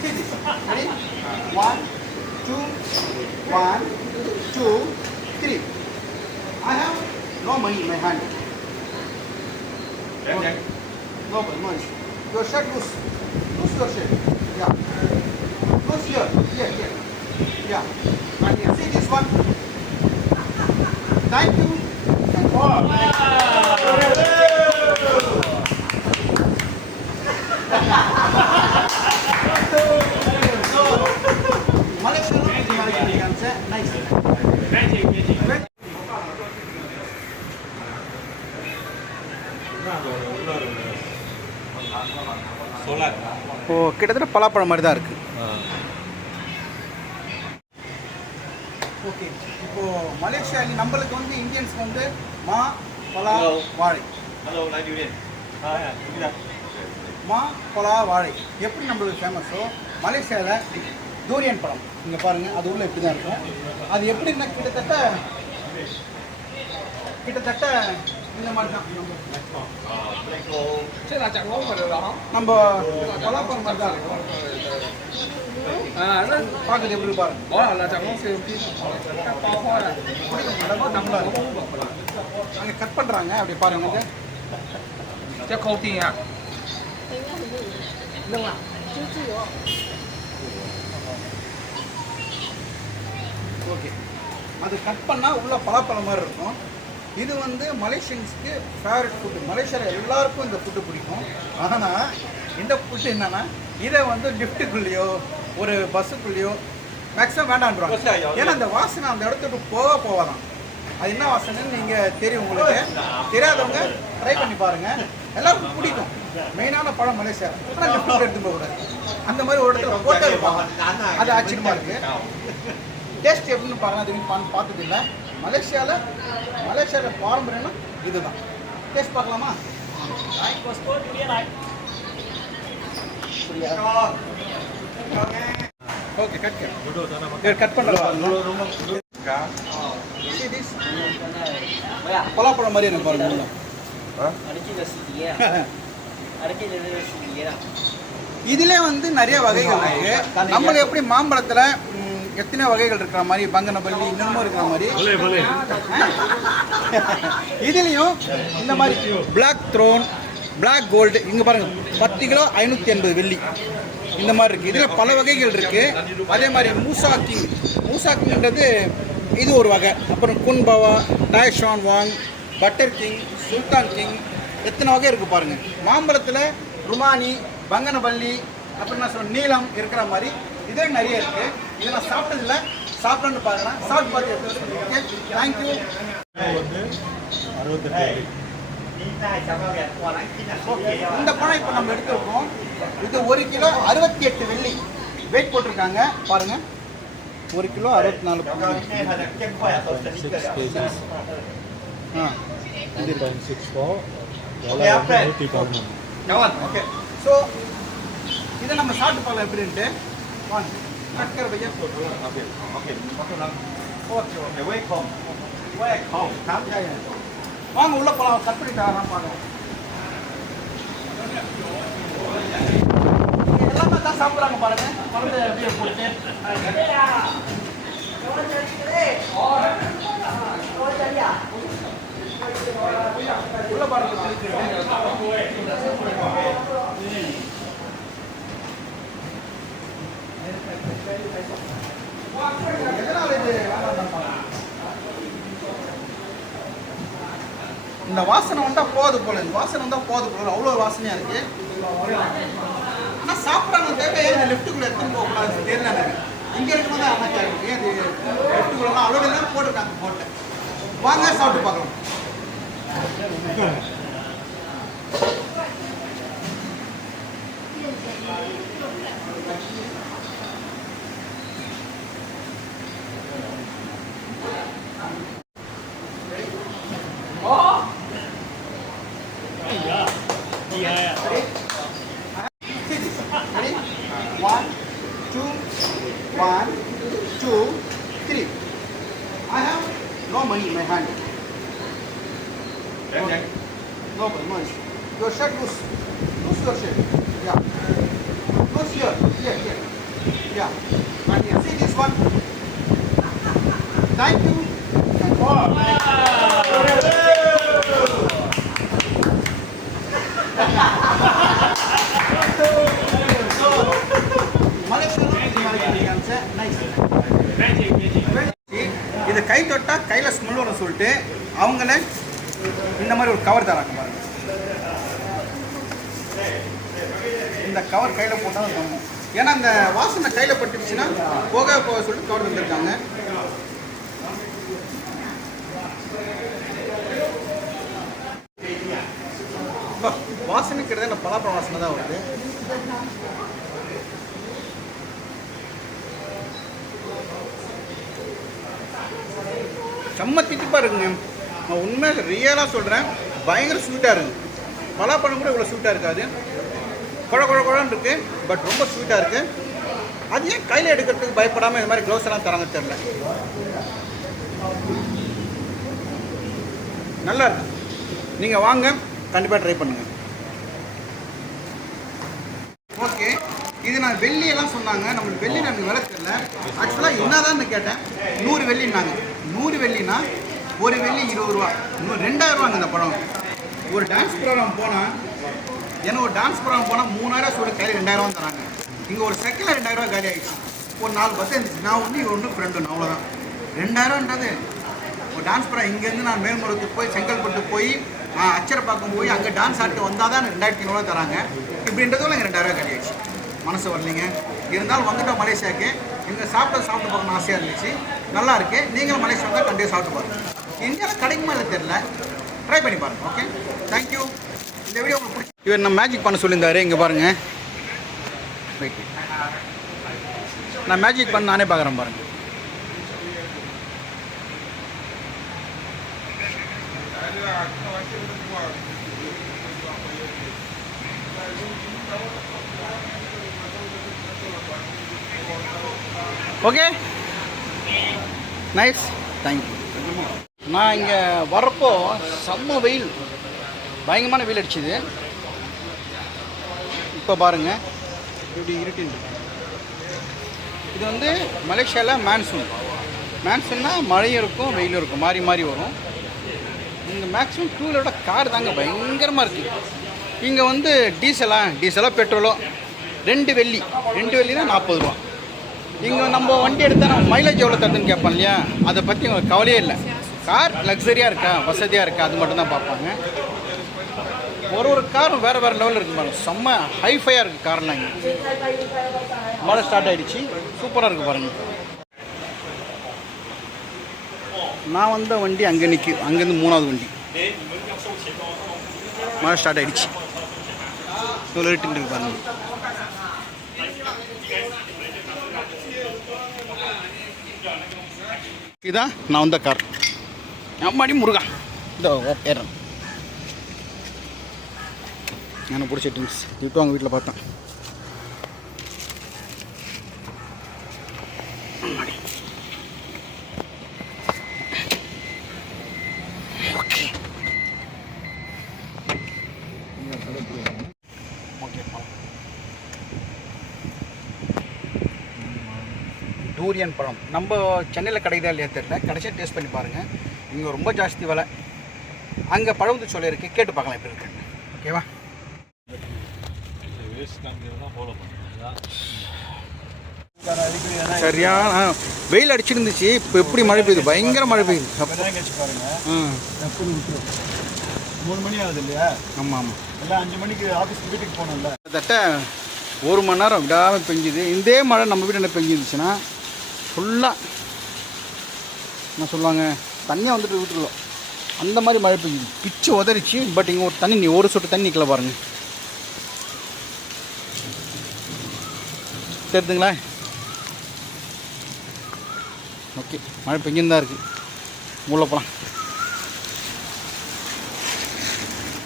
See this. Ready? One, two, one, two, three. I have no money in my hand. No, but no issue. Your shirt loose. Loose your shirt. Yeah. Loose here. Here, here. Yeah. And. See this one. Thank you. And all. ஓ கிட்டத்தட்ட பலாப்பழம் மாதிரி தான் இருக்குது okay. இப்போ Malaysia நம்மளுக்கு வந்து Indians வந்து மா பலா வாழை. மா பலா வாழை. எப்படி நம்மளுக்கு ஃபேமஸோ மலேசியாவில் டூரியன் பழம். இங்கே பாருங்கள் அது உள்ளே இப்படி தான் இருக்கும். அது எப்படின்னா கிட்டத்தட்ட கிட்டத்தட்ட இந்த மாதிரி நம்ம பலாப்பழம் தான் பார்க்குறது எப்படி பாருங்க அங்கே கட் பண்ணுறாங்க அப்படி பாருங்க உங்களுக்கு கவுட்டிங்க இல்லைங்களா ஓகே. அது கட் பண்ணால் உள்ள பலாப்பழம் மாதிரி இருக்கும். இது வந்து மலேசியன்ஸ்க்கு ஃபேவரட் ஃபுட்டு மலேசியாவில் எல்லாருக்கும் இந்த ஃபுட்டு பிடிக்கும். ஆனால் இந்த ஃபுட்டு என்னன்னா இதை வந்து லிஃப்ட்டுக்குள்ளேயோ ஒரு பஸ்ஸுக்குள்ளேயோ மேக்ஸிமம் வேண்டான்றாங்க ஏன்னா அந்த வாசனை அந்த இடத்துக்கு போக போகலாம் அது என்ன வாசனைன்னு நீங்கள் தெரியும் உங்களுக்கு. தெரியாதவங்க ட்ரை பண்ணி பாருங்கள் எல்லாருக்கும் பிடிக்கும். மெயினான பழம் மலேசியா. ஆனால் லிஃப்ட் எடுத்து போகக்கூடாது அந்த மாதிரி ஒரு இடத்துல போட்டே இருப்பாங்க. அது ஆச்சரியமாக இருக்குது டேஸ்ட் எப்படின்னு பாருங்க. அது வரைக்கும் பா- பார்த்தது இல்லை மலேசியாவில் மலேசியாவில் பாரம்பரியம்னா இதுதான். டேஸ்ட் பார்க்கலாமா? ஓகே கட் கட் கட் பண்ணுறோம் பலாப்பழம் மாதிரி எனக்கு பாருங்க இதுல வந்து நிறைய வகைகள் இருக்கு. நம்மளுக்கு எப்படி மாம்பழத்துல எத்தனை வகைகள் இருக்கிற மாதிரி பங்கனப்பள்ளி இன்னமும் இருக்கிற மாதிரி? இதுலயும் இந்த மாதிரி பிளாக் த்ரோன் Black கோல்டு இங்க பாருங்க பத்து கிலோ ஐநூத்தி எண்பது வெள்ளி. இந்த மாதிரி இருக்கு. இதுல பல வகைகள் இருக்கு. அதே மாதிரி மூசா கிங் மூசா இது ஒரு வகை. அப்புறம் குன்பவா டாய்ஷான் வாங் பட்டர் கிங் சுல்தான் கிங் எத்தனை வகை இருக்கு பாருங்க. மாம்பழத்துல ருமானி பங்கனபள்ளி அப்புறம் என்ன சொல்ற நீளம் இருக்கிற மாதிரி இதே நிறைய இருக்கு. இதை நான் சாப்பிட்டதில்ல. சாப்பிடணும்னு பாருங்க சாப்பிட்டு பார்த்து ஓகே தேங்க்யூ இந்த பழம் இப்போ நம்ம எடுத்திருக்கோம். இது ஒரு கிலோ அறுபத்தி எட்டு வெள்ளி. வெயிட் போட்டிருக்காங்க. பாருங்க. ஒரு கிலோ அறுபத்தி நாலு ஸோ இதை நம்ம சாப்பிட்டு பார்க்கலாம் எப்படின்ட்டு. வாங்க கட்கர பையன் ஓகே ஓகே வாங்க உள்ள போலாம் கட் பண்ணிட்டு வரலாம் பார்க்கலாம் எல்லாமே தான் சாப்பிட்றாங்க பாருங்க குழந்தை அப்படியே போட்டு உள்ள பாருங்க எதனால இது வேணாம் பாருங்க இந்த வாசனை வந்தா போகுது போல இந்த வாசனை வந்தா போகுது போல அவ்வளோ வாசனையா இருக்கு. ஆனா சாப்பிட்றாங்க தேவை இந்த லிஃப்ட்டுக்குள்ள எடுத்துன்னு போகக்கூடாது தெரியல எனக்கு இங்க இருக்கும்போது ஆனால் கேட்குது அது லிஃப்ட்டுக்குள்ளலாம் அவ்வளோ எல்லாம் போட்டிருக்காங்க போட்டு வாங்க சாப்பிட்டு பார்க்கலாம். no money in my hand. Okay. No money, no money. Your shirt loose. Loose your shirt. Yeah. Loose here. Here, here. Yeah. And here. See this one? Thank you. And all. அவங்களே இந்த மாதிரி ஒரு cover தராங்க பாருங்க. இந்த cover கையில் போட்டால் தான் தரணும் ஏன்னா அந்த வாசனை கையில் பட்டுச்சுன்னா போக போக சொல்லிட்டு கவர் வந்திருக்காங்க வாசனை கிட்டத்தட்ட பலாப்பழம் வாசனை தான் வருது. செம்ம திட்டிப்பாக இருக்குங்க. நான் உண்மை ரியலாக சொல்கிறேன் பயங்கர ஸ்வீட்டாக இருக்குது பலாப்பழம் கூட இவ்வளோ ஸ்வீட்டாக இருக்காது. குழ குழ குழன்னு இருக்குது பட் ரொம்ப ஸ்வீட்டாக இருக்குது அது ஏன் கையில் எடுக்கிறதுக்கு பயப்படாமல் இந்த மாதிரி க்ளவுஸ் எல்லாம் தராங்க தெரில நல்லா இருக்கு. நீங்கள் வாங்க கண்டிப்பாக ட்ரை பண்ணுங்கள் ஓகே இது நான் வெள்ளியெல்லாம் சொன்னாங்க. நம்மளுக்கு வெள்ளி நமக்கு விலை தெரியல. ஆக்சுவலாக என்னதான்னு கேட்டேன்? நூறு வெள்ளின்னாங்க. நூறு வெள்ளினா ஒரு வெள்ளி இருபது ரூபா. இன்னும் ரெண்டாயிரம் ரூபாங்க இந்த படம். ஒரு டான்ஸ் ப்ரோக்ராம் போனால் ஏன்னா ஒரு டான்ஸ் ப்ரோக்ராம் போனால் மூணாயிரம் சொல்லி கையில் ரெண்டாயிரம் தராங்க. இங்கே ஒரு செகண்டில் ரெண்டாயிரம் ரூபா காலி ஆகிடுச்சு ஒரு நாலு பத்து இருந்துச்சு. நான் ஒன்று ஒன்று ஃப்ரெண்டு ஒன்று அவ்வளோதான் ரெண்டாயிரம்ன்றது ஒரு டான்ஸ் ப்ரோக்ராம் இங்கேருந்து நான் மேல்மருவத்துக்கு போய் செங்கல்பட்டு போய் நான் அச்சரப்பாக்கம் போய் அங்கே டான்ஸ் ஆட்டு வந்தால் தான் ரெண்டாயிரத்தி ஐநூறுவா தராங்க. இப்படின்றதும் எனக்கு ரெண்டாயிரம் காலி ஆயிடுச்சு. மனசு வரலைங்க. இருந்தாலும் வந்துட்டோம் மலேசியாவுக்கு. இங்கே சாப்பிட்டு சாப்பிட்டு பார்க்கணும் ஆசையாக இருந்துச்சு. நல்லா இருக்கு. நீங்களும் மலேசியா வந்தால் கண்டிப்பாக சாப்பிட்டு பாருங்கள் இந்தியாவில் கிடைக்குமா இல்லை தெரியல. ட்ரை பண்ணி பாருங்கள் ஓகே தேங்க்யூ இந்த வீடியோ உங்களுக்கு இவர் நான் மேஜிக் பண்ண சொல்லியிருந்தாரு இங்கே பாருங்க. நான் மேஜிக் பண்ண நானே பார்க்குறேன் பாருங்க. ஓகே நைஸ் தேங்க்யூ நான் இங்கே வரப்போ செம்ம வெயில். பயங்கரமான வெயில் அடிச்சுது. இப்போ பாருங்கள் இப்படி இருட்டின்னு இருக்கு. இது வந்து மலேசியாவில் மான்சூன் மான்சூன்னா மழையும் இருக்கும் வெயிலும் இருக்கும். மாறி மாறி வரும். இந்த மேக்ஸிமம் டூவீலரோட கார் தாங்க பயங்கரமாக இருக்குது இங்கே வந்து டீசலா டீசலோ பெட்ரோலோ ரெண்டு வெள்ளி. ரெண்டு வெள்ளினா நாற்பது ரூபா. இங்கே நம்ம வண்டி எடுத்தால் நம்ம மைலேஜ் எவ்வளோ தருதுன்னு கேட்போம் இல்லையா? அதை பற்றி உங்களுக்கு கவலையே இல்லை. கார் லக்ஸரியாக இருக்கா? வசதியாக இருக்கா? அது மட்டும்தான் பார்ப்பாங்க. ஒரு ஒரு காரும் வேறு வேறு லெவலில் இருக்கு பாருங்க. செம்ம ஹைஃபையாக இருக்குது கார்லாம் இங்கே. மழை ஸ்டார்ட் ஆகிடுச்சு சூப்பராக இருக்குது பாருங்கள் நான் வந்த வண்டி அங்கே நிற்கி அங்கேருந்து மூணாவது வண்டி. மழை ஸ்டார்ட் ஆகிடுச்சு இவ்வளோ இருட்டுன்னு இருக்கு பாருங்க. இதான் நான் வந்த கார். அம்மாடி முருகா. இந்த ஏறேன் எனக்கு பிடிச்ச ட்ரிங்க்ஸ் இப்போ அவங்க வீட்டில் பார்த்தேன். டூரியன் பழம். நம்ம சென்னையில் கிடைக்குதா இல்லையா தெரியல. கடைசியாக டேஸ்ட் பண்ணி பாருங்கள் இங்கே ரொம்ப ஜாஸ்தி விலை. அங்கே பழமுத்து சோலை இருக்குது கேட்டு பார்க்கலாம் எப்படி இருக்கு ஓகேவா சரியான வெயில் அடிச்சிருந்துச்சு. இப்போ எப்படி மழை பெய்யுது? பயங்கர மழை பெய்யுது. மூணு மணி ஆகுது இல்லையா? ஆமாம் ஆமாம் எல்லாம் அஞ்சு மணிக்கு ஆஃபீஸ் வீட்டுக்கு போகணும்ல கிட்டத்தட்ட ஒரு மணி நேரம் விடாமல் பெஞ்சுது. இதே மழை நம்ம வீட்டில் பெஞ்சிருந்துச்சுன்னா ஃபுல்லாக என்ன சொல்லுவாங்க? தண்ணியாக வந்துட்டு வீட்டுக்குள்ள அந்த மாதிரி மழை பெய்யுது. பிச்சு உதறிச்சு பட் இங்கே ஒரு தண்ணி நீ ஒரு சொட்டு தண்ணி நிற்கல பாருங்க. தெரியுதுங்களா ஓகே மழை பெஞ்சுன்னு தான் இருக்குது உள்ளே போகலாம்